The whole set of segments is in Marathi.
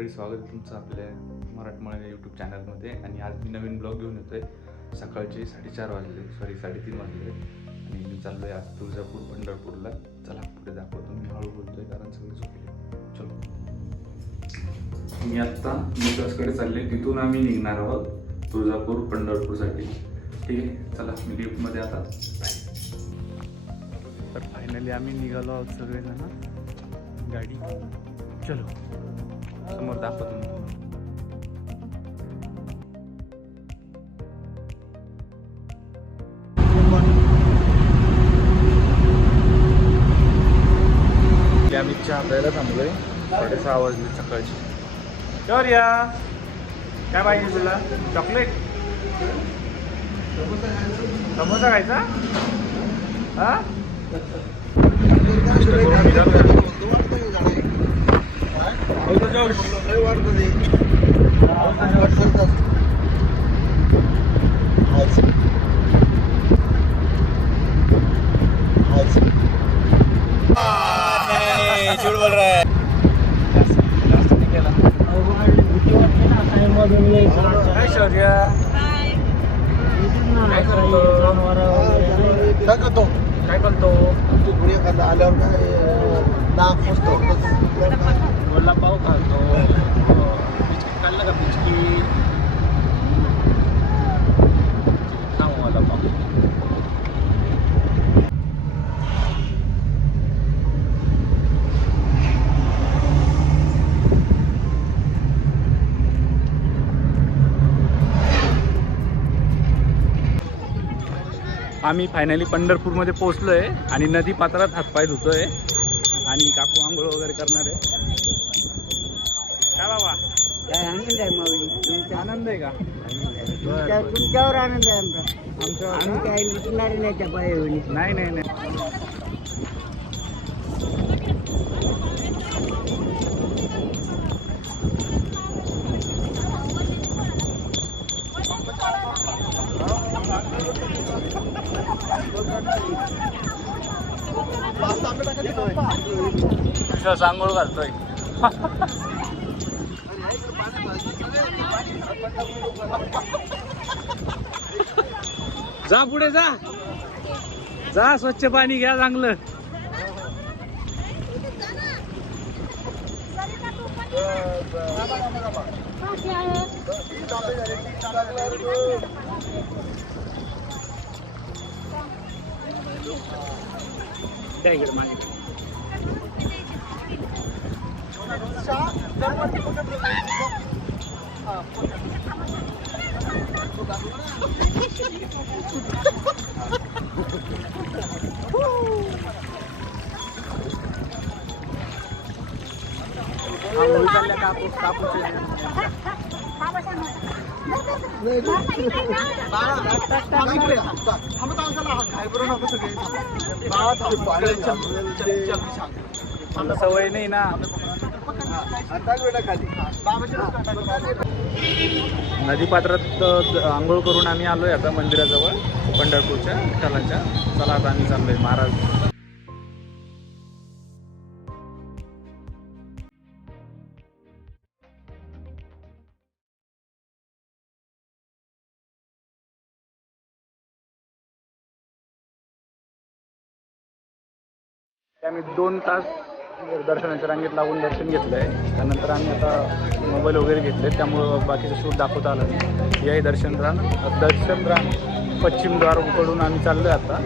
मंडळी, स्वागत आहे तुमचं आपल्या मराठमोळ्या यूट्यूब चॅनलमध्ये. आणि आज मी नवीन ब्लॉग घेऊन येतो आहे. सकाळचे 4:30 वाजले, सॉरी 3:30 वाजले आणि मी चाललो आहे आज तुळजापूर पंढरपूरला. चला पुढे दाखवतो. मी हळू बोलतोय कारण सगळे झोपले. चलो, मी आत्ता मित्राकडे चालले, तिथून आम्ही निघणार आहोत तुळजापूर पंढरपूरसाठी. ठीक आहे, चला मी लिफ्टमध्ये आता. तर फायनली आम्ही निघालो आहोत सगळेजण. गाडी चलो समोर दाखवतो. आम्ही चहा प्यायला थांबलोय. 6:30 वाजले सकाळची. तर या काय पाहिजे तुला? चॉकलेट, समोसा खायचा? हा झूठ बोल रहा है. काय शौर्य, काय करतो? काय करतो? आल्यावर काय नाक पुसतो, वडापाव खातो. बिस्किट खाल्लं का? बिस्किट खाऊ वडापाव. आम्ही फायनली पंढरपूरमध्ये पोहोचलो आहे आणि नदी पात्रात हातपाय धुतोय आणि काकू आंघोळ वगैरे करणार आहे. काय बाबा, काय आनंद आहे माऊली तुमचा? आनंद आहे का? तुमच्यावर आनंद आहे आमचा. आम्ही काय लुटणारे नाही त्या बाई. नाही नाही नाही. विश्वास आंघोळ घालतोय. जा पुढे जा, जा स्वच्छ पाणी घ्या चांगलं. द्या इकडे माझ्या. सवय नाही ना. नदीपात्रात आंघोळ करून आम्ही आलोय आता मंदिराजवळ पंढरपूरच्या विठ्ठलाच्या. चला आता आम्ही चाललोय महाराज. आम्ही 2 तास दर्शनाच्या रांगेत लागून दर्शन घेतलं आहे. त्यानंतर आम्ही आता मोबाईल वगैरे घेतले, त्यामुळं बाकीचं शूट दाखवता आलं नाही. याही दर्शन रान पश्चिम द्वारकडून आम्ही चाललो आहे आता.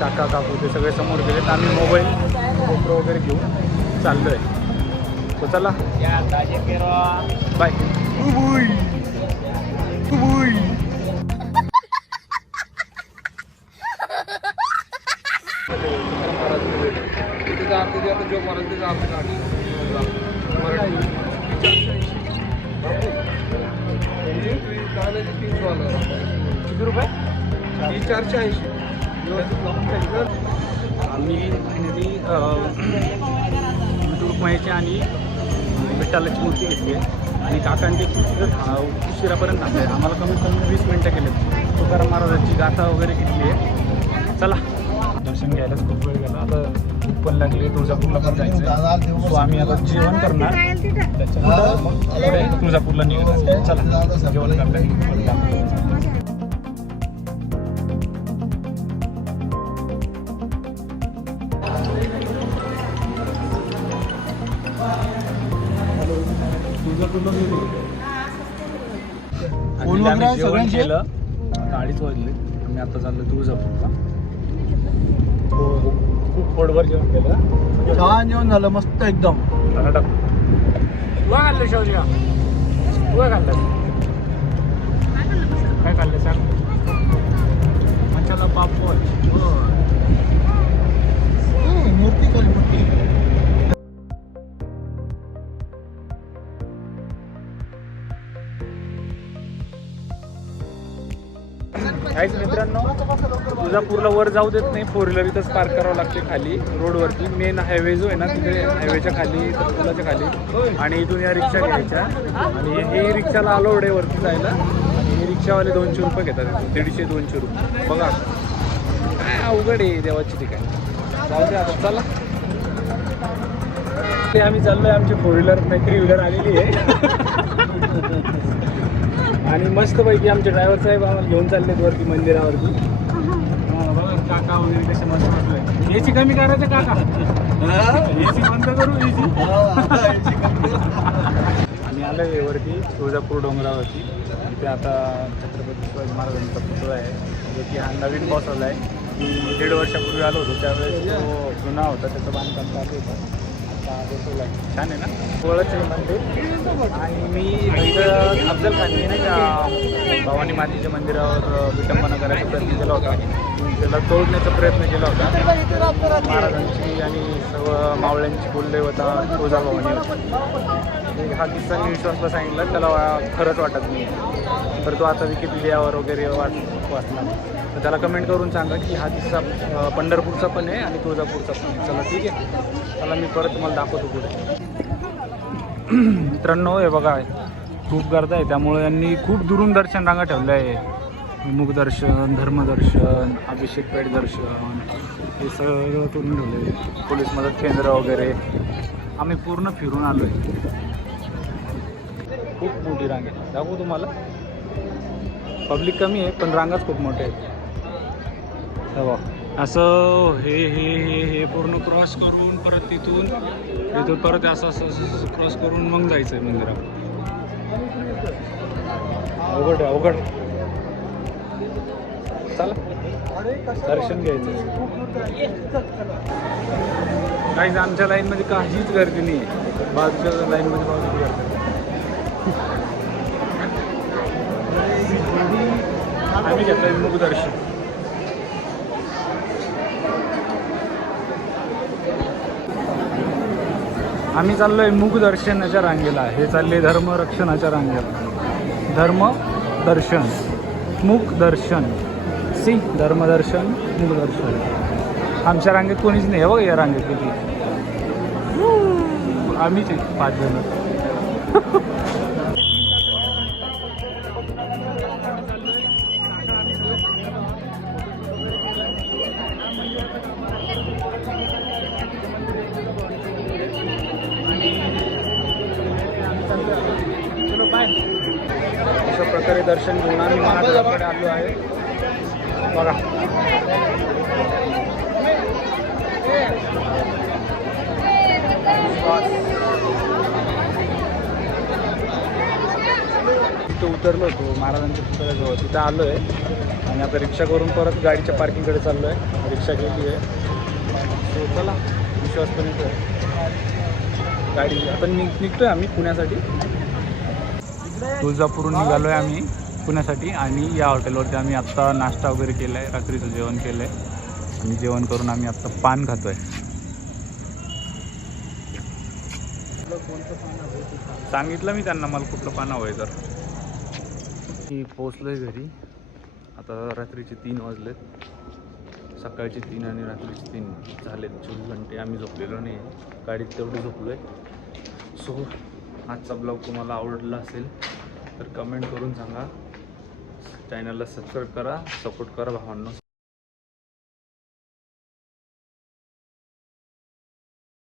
काका काकू ते सगळे समोर गेलेत. आम्ही मोबाईल फोटो वगैरे घेऊन चाललो आहे. तो चला बाय. किती रुपये? 480. आम्ही फायनली रुक्माईची आणि विठ्ठलाची मूर्ती घेतली आहे आणि काकांची उशिरापर्यंत थांबले. आम्हाला कमीत कमी 20 मिनटं केले. तुकाराम महाराजांची गाथा वगैरे घेतली आहे. चला, दर्शन घ्यायलाच खूप वेळ गेला. आता भूक पण लागली, तुळजापूरला पण जायचं. सो आम्ही आता जेवण करणार, त्याच्यानंतर मग पुढे तुळजापूरला निघणार. चला जेवण करता. आम्ही जेवण केलं, आता 2:30 वाजले. आम्ही आता चाललो तुळजापूरला. खूप पोटभर जेवण केलं, छान जेवण झालं, मस्त एकदम. तुला खाल्लं शेवया? तुला खाल्लं काय खाल्लं सांग? मसाला पापड, मूर्ती खाली मूर्ती. काहीच मित्रांनो, तुळजापूरला वर जाऊ देत नाही, 4 व्हीलर इथंच पार्क करावं लागते खाली रोडवरती. मेन हायवे जो आहे ना, तिथे हायवेच्या खाली, पुलाच्या खाली. आणि इथून या रिक्षा घ्यायच्या, आणि हे रिक्षाला अलाउड आहे वरती जायला. आणि हे रिक्षावाले 200 रुपये घेतात, 150-200 रुपये. बघा काय अवघड आहे देवाची ठिकाणी. जाऊ दे आता, चला. ते आम्ही चाललोय, आमची 4 व्हीलर नाही 3 व्हीलर आलेली आहे. आणि मस्तपैकी आमचे ड्रायव्हर साहेब आम्हाला घेऊन चाललेत वरती मंदिरावरती. बघा काका वगैरे कसे मस्त बसलोय. एसी कमी करायचं काका, एसी बंद करू. एसी आम्ही आलोय वरती तुळजापूर डोंगरावरती. तिथे आता छत्रपती शिवाजी महाराजांचा पुतळा आहे, जो की हा नवीन बसवला आहे. मी 1.5 वर्षापूर्वी आलो होतो, त्यावेळेस जो जुना होता त्याचं बांधकाम चालू होतं. छान आहे ना, कोळच आहे मंदिर. आणि मी इथं अफजल खानने नाही का भवानी मातेच्या मंदिरावर विटंबना करायचा प्रयत्न केला होता, त्याला तोडण्याचा प्रयत्न केला होता. महाराजांची आणि सर्व मावळ्यांची कुलदेवता तुळजाभवानी होती. हा किस्सा मी विश्वासला सांगितला, त्याला खरंच वाटत नाही आहे. तर तो आता विकिपीडियावर वगैरे वाचला. तर त्याला कमेंट करून सांगा की हा किस्सा पंढरपूरचा पण आहे आणि तुळजापूरचा पण आहे. चला ठीक आहे, चला मी परत तुम्हाला दाखवतो पुढे. मित्रांनो हे बघा, खूप गर्दी आहे, त्यामुळे यांनी खूप दुरून दर्शन रांगा ठेवल्या आहे. मुखदर्शन, धर्मदर्शन, अभिषेक पेठ दर्शन, हे सगळं करून ठेवले. पोलीस मदत केंद्र वगैरे आम्ही पूर्ण फिरून आलो आहे. खूप मोठी रांग आहे, दाखवू तुम्हाला. पब्लिक कमी आहे पण रांगाच खूप मोठे आहेत. असं हे पूर्ण क्रॉस करून परत तिथून परत असं क्रॉस करून मग जायचं आहे मंदिरात. अवघड. चला दर्शन घ्यायचं. काहीच आमच्या लाईनमध्ये काहीच गर्दी नाही आहे, बाजूच्या लाईनमध्ये बाजूची गर्दी. आम्ही घेतलंय मुखदर्शन. आम्ही चाललोय मुखदर्शनाच्या रांगेला, हे चालले धर्मरक्षणाच्या रांगेला. धर्मदर्शन, मुखदर्शन, धर्मदर्शन, मुखदर्शन. आमच्या रांगेत कोणीच नाही आहे बघा, या रांगेत किती आम्हीच 5 जण. अशा प्रकारे दर्शन घेऊन आम्ही महादेवाकडे आलो आहे. बघा तिथं उतरलो होतो महाराजांच्या पुतळ्याजवळ, तिथं आलो आहे. आणि आता रिक्षा करून परत गाडीच्या पार्किंगकडे चाललो आहे. रिक्षा घेतली आहे, सो चला विश्वास पण येतो गाडी. आता निघतोय आम्ही पुण्यासाठी. तुळजापूरून निघालो आहे आम्ही पुण्यासाठी. आणि या हॉटेलवरती आम्ही आत्ता नाश्ता वगैरे केला आहे, रात्रीचं जेवण केलं आहे. आणि जेवण करून आम्ही आत्ता पान खातो आहे. सांगितलं मी त्यांना मला कुठलं पान हवं आहे. तर मी पोचलो आहे घरी. आता रात्रीचे 3 वाजलेत. सकाळचे 3 आणि रात्रीचे 3 झालेत. 24 घंटे आम्ही झोपलेलो नाही आहे, गाडीत तेवढं झोपलो आहे. सो आजचा ब्लॉग तुम्हाला आवडला असेल तर कमेंट करून सांगा. चॅनलला सबस्क्राईब करा, सपोर्ट करा भावांनो.